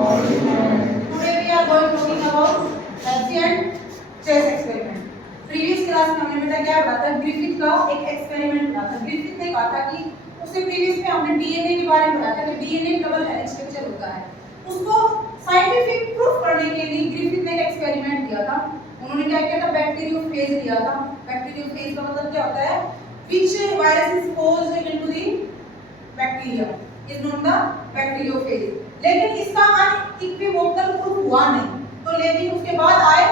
Today we are going talking about Hershey and Chase experiment. Previous class में हमने बेटा क्या पढ़ा था, ग्रिफिथ का एक एक्सपेरिमेंट पढ़ा था। ग्रिफिथ ने कहा था कि उससे प्रीवियस में हमने डीएनए के बारे में पढ़ा था कि डीएनए डबल हेलिक्स स्ट्रक्चर होता है। उसको साइंटिफिक प्रूफ करने के लिए ग्रिफिथ ने एक एक्सपेरिमेंट किया था। उन्होंने क्या किया था, बैक्टीरियोफेज लिया था। बैक्टीरियोफेज का मतलब क्या होता है, which virus is posed into the bacteria is known the bacteriophage. लेकिन इसका अनइक्विवोकल प्रूफ हुआ नहीं, तो लेकिन उसके बाद आए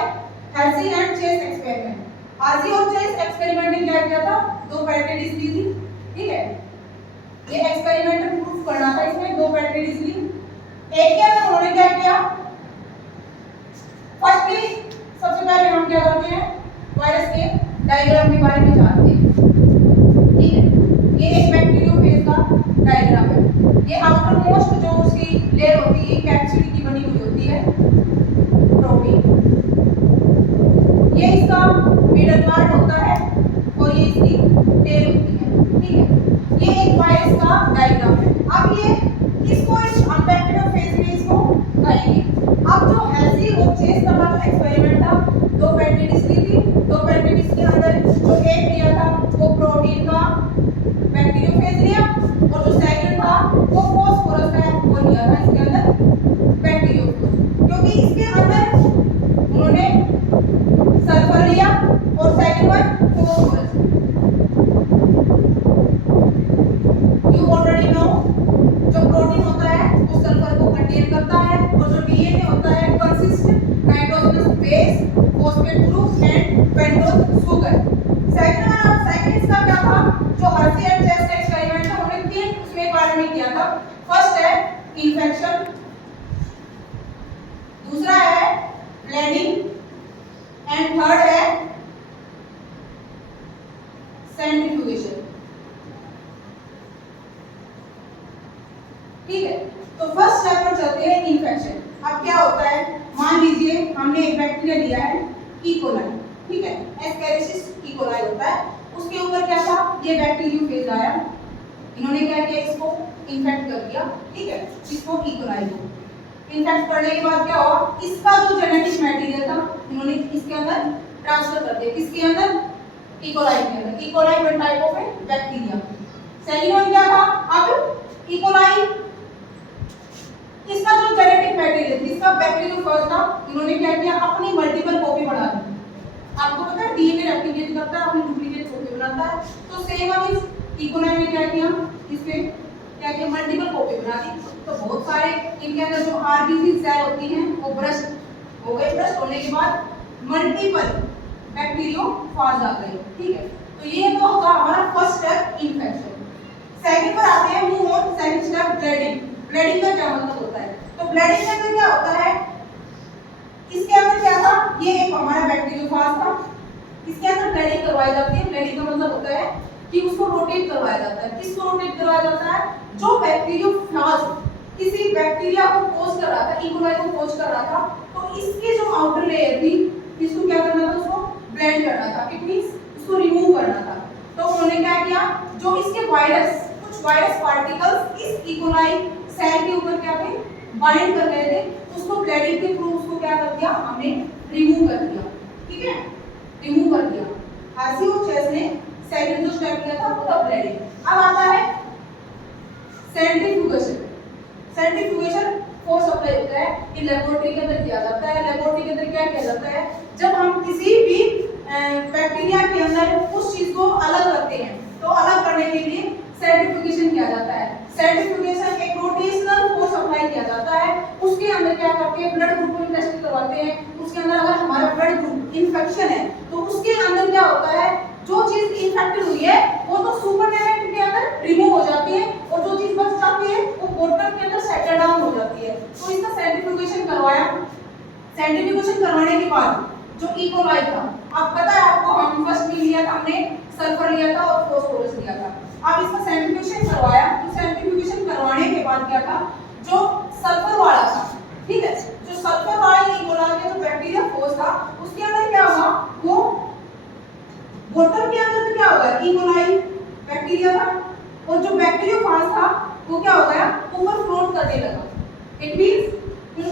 Hershey and chess experiment. Hershey और चेस एक्सपेरिमेंट ने क्या किया था, दो पेटेंट्स ली थी, ठीक है। ये एक्सपेरिमेंट प्रूफ करना था, इसमें दो पेटेंट्स ली। एक के अंदर उन्होंने क्या किया, फर्स्टली सबसे पहले हम क्या करते हैं, वायरस के डायग्राम के बारे में जानते हैं, ठीक है। ये एक बैक्टीरियोफेज का डायग्राम है। ये आउटर मोस्ट जो उसकी लेयर होती है कैप्सूल की बनी हुई होती है प्रोटीन, ये इसका मिडल पार्ट होता है और ये इसकी टेल होती है, ठीक है। ये एक वायरस का डायग्राम है। अब ये इसको इस बैक्टीरियोफेज में इसको कहेंगे। अब जो हर्शी और चेस का जो एक्सपेरिमेंट था, दो पेटेंट्स ली थी। दो पेटेंट्स के अंदर जो एक लिया था वो प्रोटीन का बैक्टीरियोफेज लिया और जो सेकंड था वो फॉस्फोरस का वो लिया था इसके अंदर बैक्टीरियोफेज, क्योंकि इसके अंदर उन्होंने सल्फर लिया और second one phosphorus. You already know जो प्रोटीन होता है वो सल्फर को कंटेन करता है और जो डीएनए होता है consist nitrogenous base, phosphate group and pentose sugar. Second इसका क्या था, जो हर्शी एंड चेस का एक्सपेरिमेंट था, उन्होंने तीन उसमें बारे में किया था। फर्स्ट है इन्फेक्शन, दूसरा है ब्लीडिंग एंड थर्ड है सेंट्रीफ्यूगेशन, ठीक है। तो फर्स्ट स्टेप पर चलते हैं इन्फेक्शन। अब क्या होता है, मान लीजिए हमने एक बैक्टीरिया लिया है इकोलाई, ठीक है, एस्केरिसिस इकोलाई होता है। उसके ऊपर क्या था, ये बैक्टीरियोफेज आया, इन्होंने क्या किया, इसको इन्फेक्ट कर दिया, ठीक है, इसको इकोलाई को इन्फेक्ट करने के बाद क्या हुआ, इसका जो जेनेटिक मटेरियल था इन्होंने इसके अंदर ट्रांसफर कर दिया, किसके अंदर, इकोलाई के अंदर। E coli one type of bacteria. Second one क्या था, अब इकोलाई इसका जो जेनेटिक मटेरियल जिसका बैक्टीरियोफेज था, इन्होंने क्या किया, अपनी मल्टीपल कॉपी बना दी। आपको पता है डीएनए रेप्लिकेट करता है, अपनी डुप्लीकेट कॉपी बनाता है, तो सेम अब इस इकोलाई ने क्या किया, इसपे क्या किया, मल्टीपल कॉपी बना दी। तो बहुत सारे इनके अंदर जो आरबीसी सेल होती हैं वो ब्रश हो गए, ब्रश होने के बाद मल्टीपल बैक्टीरियोफेज आ गए, ठीक है। तो ये तो होगा हमारा फर्स्ट स्टेप इन्फेक्शन। सेकंड पर आते हैं, move on, second step bleeding. Bleeding का क्या मतलब होता है, तो ब्लीडिंग के अंदर क्या होता है, इसके अंदर क्या था, ये एक हमारा बैक्टीरियोफेज था, इसके अंदर ब्लीडिंग करवाई जाती है। ब्लीडिंग का मतलब होता है कि उसको रोटेट करवाया जाता है। किसको रोटेट करवाया जाता है, जो बैक्टीरियोफेज किसी बैक्टीरिया को कोज कर रहा था, इकोलाई को कोज कर रहा था, तो इसकी जो आउटर लेयर थी इसको क्या करना था, उसको ब्लेंड करना था, इट मींस उसको रिमूव करना था। तो उन्होंने क्या किया, जो इसके वायरस, कुछ वायरस पार्टिकल्स इस इकोलाई सेल के ऊपर क्या थे, बाइंड कर रहे थे, उसको ब्लीडिंग के थ्रू उसको क्या कर दिया, हमने रिमूव कर दिया, ठीक है, रिमूव कर दिया। हर्शी और चेस ने सेकंड जो स्टेप किया था वो था ब्लीडिंग। अब आता है सेंट्रीफ्यूगेशन। सेंट्रीफ्यूगेशन फोर्स अप्लाई होता है, ये लेबोरेटरी के अंदर किया जाता है। लेबोरेटरी के अंदर क्या किया जाता है, जब हम किसी भी बैक्टीरिया के अंदर उस चीज को अलग करते हैं, तो अलग करने के लिए सेंट्रीफ्यूगेशन किया जाता है। सेंट्रीफ्यूगेशन एक रोटेशनल फोर्स अप्लाई किया जाता है। उसके अंदर क्या करते हैं, ब्लड ग्रुप को टेस्ट करवाते हैं। उसके अंदर अगर हमारा ब्लड ग्रुप इन्फेक्शन है तो उसके अंदर क्या होता है, जो चीज इन्फेक्टेड हुई है वो तो सुपरनेट के अंदर रिमूव हो जाती है और जो चीज बच जाती है वो बॉटम के अंदर सेटल डाउन हो जाती है। तो इसका सेंट्रीफ्यूगेशन करवाया। सेंट्रीफ्यूगेशन करवाने के बाद जो इकोलाई था, अब पता है आपको, हम फर्स्ट में लिया था, हमने सल्फर लिया था और फॉस्फोरस लिया था। अब इसका सेंट्रीफ्यूगेशन करवाया, तो सेंट्रीफ्यूगेशन करवाने के बाद क्या था, जो सल्फर वाला था, ठीक है, जो सल्फर वाला इकोलाई का जो बैक्टीरिया फोर्स था, उसके अंदर क्या हुआ, वो बॉटम के अंदर तो क्या होगा, इकोलाई बैक्टीरिया था और जो बैक्टीरियोफेज था वो क्या हो गया, ऊपर फ्लोट करने लगा। इट मींस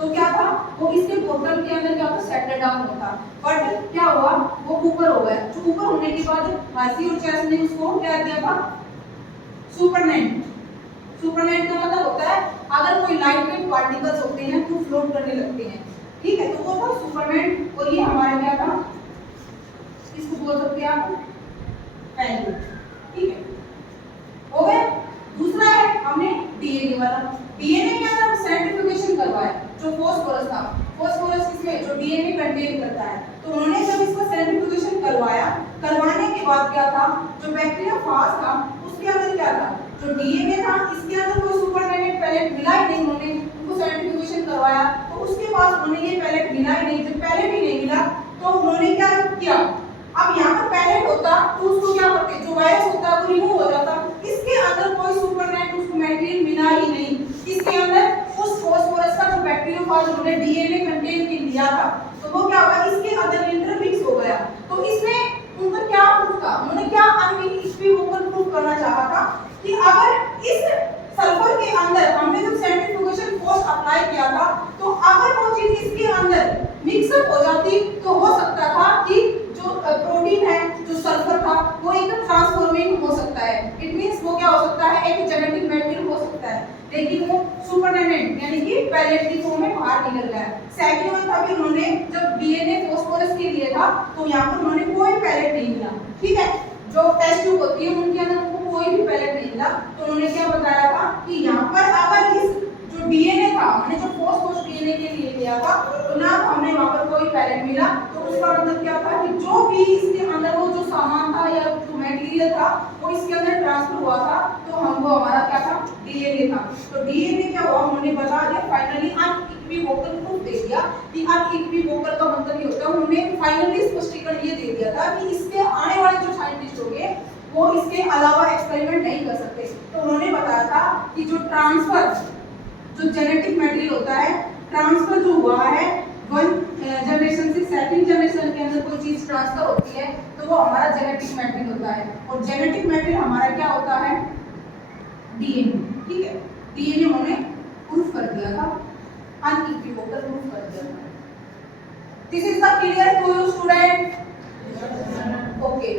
तो क्या था, वो इसके बोतल के अंदर क्या होता, सेटल डाउन होता, बट क्या हुआ, वो ऊपर हो गया। जो ऊपर होने के बाद हार्सी और चेस ने उसको क्या दिया था, सुपरनेट। सुपरनेट का मतलब होता है अगर कोई लाइट वेट पार्टिकल्स होते हैं तो फ्लोट करने लगते हैं, ठीक है, तो वो था सुपरनेट। और ये हमारा क्या था, इसको बोल सकते हैं आप वैल्यू, ठीक है, हो गया। दूसरा है हमने डीएनए वाला। डीएनए के अंदर सेंट्रीफ्यूगेशन करवाया, जो फास्फोरस था, फास्फोरस इसमें जो डीएनए कंटेन करता है, तो उन्होंने जब इसका सेंट्रीफ्यूगेशन करवाया, करवाने के बाद क्या था, जो बैक्टीरियोफाज था उसके अंदर क्या था, जो डीएनए था इसके अंदर कोई सुपरनेट पैलेट मिला ही नहीं, उन्होंने उनको सेंट्रीफ्यूगेशन करवाया तो उसके पास उन्हें ये पैलेट मिला ही नहीं। जब पैलेट ही नहीं मिला तो उन्होंने क्या किया, अब यहाँ पर पैलेट होता तो उसको क्या करते, जो वायरस होता है वो रिमूव हो जाता। इसके अंदर कोई सुपरनेट उसको मटेरियल मिला ही नहीं, इसके अंदर उस फास्फोरस का जो बैक्टीरियोफाज उन्होंने डीएनए कंटेन के लिया था तो वो क्या होगा, इसके अंदर इंटरमिक्स हो गया। तो इसमें उनका क्या प्रूफ था, उन्होंने क्या अनइक्विवोकल प्रूफ करना चाहा था कि अगर इस सल्फर के अंदर हमने जब सेंट्रीफ्यूगेशन फोर्स अप्लाई किया था तो अगर वो चीज इसके अंदर मिक्सअप हो जाती तो हो सकता था कि जो प्रोटीन है, जो सल्फर था, वो एकदम ट्रांसफॉर्मिंग हो सकता है। इट मींस वो क्या हो सकता है, एक जेनेटिक मटेरियल हो सकता है, लेकिन वो सुपरनेट यानी कि पैलेट की फॉर्म में बाहर निकल गया। सेकंड में था कि उन्होंने जब डीएनए फास्फोरस के लिए था तो यहाँ पर उन्होंने कोई पैलेट नहीं मिला, ठीक है, जो टेस्ट ट्यूब होती है उनके अंदर उनको कोई भी पैलेट नहीं मिला। तो उन्होंने क्या बताया था कि यहाँ पर अगर इस जो डीएनए था, हमने जो फास्फोरस डीएनए के लिए लिया था तो ना हमने वहां पर कोई पैलेट मिला, तो उसका मतलब क्या था कि जो भी इसके अंदर वो जो सामान था या जो मटेरियल था वो इसके अंदर ट्रांसफर हुआ था, तो हमको हमारा क्या था, डीएनए था। तो डीएनए क्या हुआ, उन्होंने बता दिया, फाइनली अनइक्विवोकल प्रूफ दे दिया कि अनइक्विवोकल का मतलब ये होता है, उन्होंने फाइनली स्पष्टीकरण ये दे दिया था कि इसके आने वाले जो साइंटिस्ट होंगे वो इसके अलावा एक्सपेरिमेंट नहीं कर सकते। तो उन्होंने बताया था कि जो ट्रांसफर, जो जेनेटिक मटेरियल होता है, ट्रांसफर जो हुआ है वन जनरेशन से सेकंड जनरेशन के अंदर कोई चीज ट्रांसफर होती है तो वो हमारा जेनेटिक मटेरियल होता है। और जेनेटिक मटेरियल हमारा क्या होता है, डीएनए, ठीक है, डीएनए उन्होंने प्रूफ कर दिया था, अनइक्विवोकल प्रूफ कर दिया था। This is the clear to you student, okay.